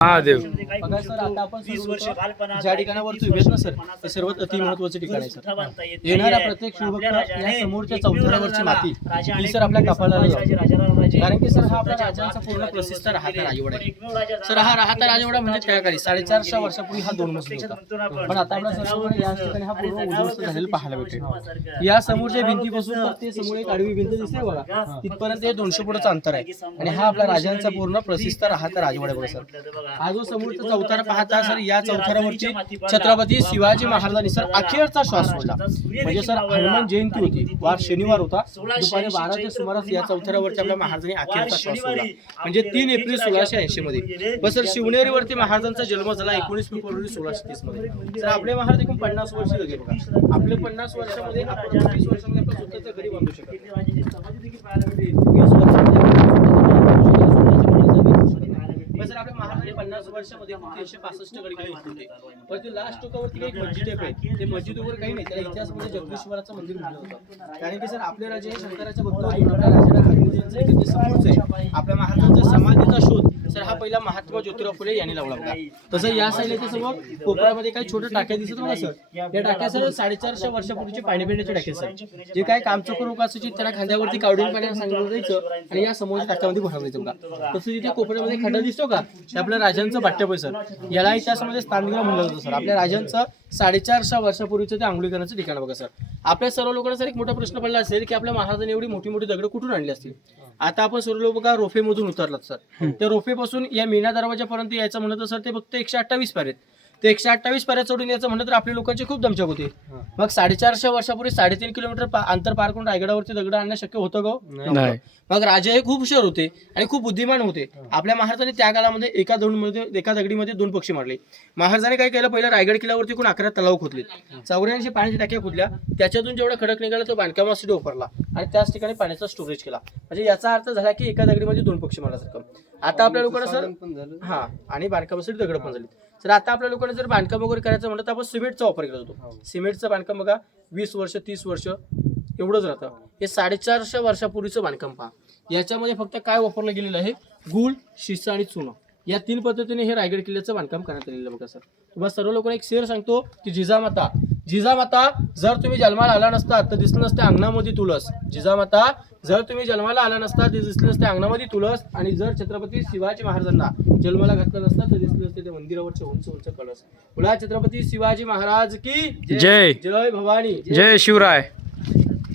महादेव. बघा सर आता आपण ज्या ना सर ते सर्वात अति महत्वाचं ठिकाण आहे सर. येणारा प्रत्येक शिवभक्त या समोरच्या चौथऱ्यावरची माती. ही सर आपल्या कपाळाला लावते. कारण की सर हा आपल्या राजांचा पूर्ण प्रसिद्ध राहता राजवाडा आहे. सर हा राहता राजवाडा म्हणजे साडेचारशे वर्षापूर्वी हा दोन मजली होता. पण आता आपल्या या ठिकाणी हा पूर्ण उद्ध्वस्त झालेला पाहायला भेटेल या समोरच्या भिंतीपासून ते समोर एक आडवी भिंत दिसते बघा. तिथपर्यंत हे दोनशे फुटाचं अंतर आहे. आणि हा आपला राजांचा पूर्ण प्रसिद्ध राहता राजवाडा सर. हा जो समोरचा चौथारा पाहता सर या चौथारावरती छत्रपती शिवाजी महाराजांनी सर अखेरचा श्वास सोडला. म्हणजे सर हनुमान जयंती होती. वार शनिवार होता. दुपारी बाराच्या सुमारास या चौथारावरती आपल्या महाराजांनी अखेरचा श्वास सोडला. म्हणजे तीन एप्रिल सोळाशे ऐंशी मध्ये. सर शिवनेरीवरती महाराजांचा जन्म झाला एकोणीस फेब्रुवारी सोळाशे तीसमध्ये. तर आपले महाराज एकूण पन्नास वर्ष जगले बघा. आपले पन्नास वर्षामध्ये आपण वीस वर्षामध्ये आपण स्वतःचं घरी बांधू शकतो वीस वर्षामध्ये आपण स्वतःचं बस सर आपल्या महाराजांनी पन्नास वर्षामध्ये तीनशे पासष्ट गडी गेले होते. परंतु लास्ट टोकावरती एक मस्जिद आहे. ते मस्जिद वगैरे काही नाही त्याला इतिहासमध्ये जगदीश्वराचं मंदिर म्हटलं होतं. कारण की सर आपले राजे हे शंकराच्या भक्त होते. आपल्या राजाला अग्निदेवाचं एक ते समोरचं आहे आपल्या महाराजांचा समाधीचा शोध सर हा पहिला महात्मा ज्योतिराव फुले यांनी लावला होता. तसं या साईडला समोर कोपऱ्यामध्ये काही छोट्या टाक्या दिसत बघा सर? या टाक्या सर साडेचारशे वर्षापूर्वीचे पाणीपिण्याचे टाके सर. जे काय कामचोकर लोक असायचे त्याला खांद्यावरती कावडून पाण्याला सांगितलं जायचं आणि या समोरच्या टाक्यामध्ये भरावं जायचं बघा. तसं तिथे कोपऱ्यामध्ये खड्डा दिसतो का? ते आपल्या राजांचं बाट्यपय सर. याला इतिहासामध्ये स्थानगृह म्हणलं जातं सर. आपल्या राजांचं साडेचारशे वर्षापूर्वीचं ते आंघोळी करण्याचं ठिकाण बघा सर. आपल्या सर्व लोकांना सर एक मोठा प्रश्न पडला असेल की आपल्या महाराजांनी एवढी मोठी मोठी दगड कुठून आणली असतील? आता आपण सर्व लोक बघा रोफेमधून उतरलात सर. त्या रोफेपासून या मीना दरवाजापर्यंत यायचं म्हणलं तर सर ते फक्त एकशे अठ्ठावीस पार आहेत. ते एकशे अठ्ठावीस पाऱ्या चढून यायचं म्हणलं तर आपल्या लोकांची खूप दमछाक होती. मग साडेचारशे वर्षापूर्वी साडेतीन किलोमीटर पा- अंतर पार करून रायगडावरती दगड आणणं शक्य होतं का हो? नाही. मग राजे हे खूप हुशार होते आणि खूप बुद्धिमान होते. आपल्या महाराजांनी त्या काळामध्ये एका दगडमध्ये एका दगडीमध्ये दोन पक्षी मारले. महाराजांनी काय केलं? पहिलं रायगड किल्ल्यावरती कोण अकरा तलाव खोदले. चौऱ्याऐंशी पाण्याच्या टाक्या खोदल्या. त्याच्यातून जेवढा खडक निघाला तो बांधकामासाठी वापरला आणि त्याच ठिकाणी पाण्याचा स्टोरेज केला. म्हणजे याचा अर्थ झाला की एका दगडीमध्ये दोन पक्षी मारल्यासारखं आता आपल्या लोकांना सर हा. आणि बांधकामासाठी दगड पण झाली तर आता आपल्या लोकांना जर बांधकाम वगैरे करायचं म्हणलं तर आपण सिमेंटचा वापर केला जातो. सिमेंटचं बांधकाम बघा वीस वर्ष तीस वर्ष एवढंच राहतं. हे साडेचारशे वर्षापूर्वीचं बांधकाम पहा. याच्यामध्ये फक्त काय वापरलं गेलेलं आहे? गुळ शिसा आणि चुना. या तीन पद्धतीने हे रायगड किल्ल्याचं बांधकाम करण्यात आलेलं बघा सर. तुम्हाला सर्व लोकांना एक शेर सांगतो की जिजामाता जिजामाता जर तुम्ही जन्माला आला नसता तर दिसलं नसतं अंगणामध्ये तुळस. जिजामाता जर तुम्ही जन्माला आला नसता ते दिसलं नसते अंगणामध्ये तुळस. आणि जर छत्रपती शिवाजी महाराजांना जन्माला घातलं नसतं तर दिसलं नसते त्या मंदिरावरचे उंच उंच कळस बोला छत्रपती शिवाजी महाराज की जय. जय भवानी. जय शिवराय.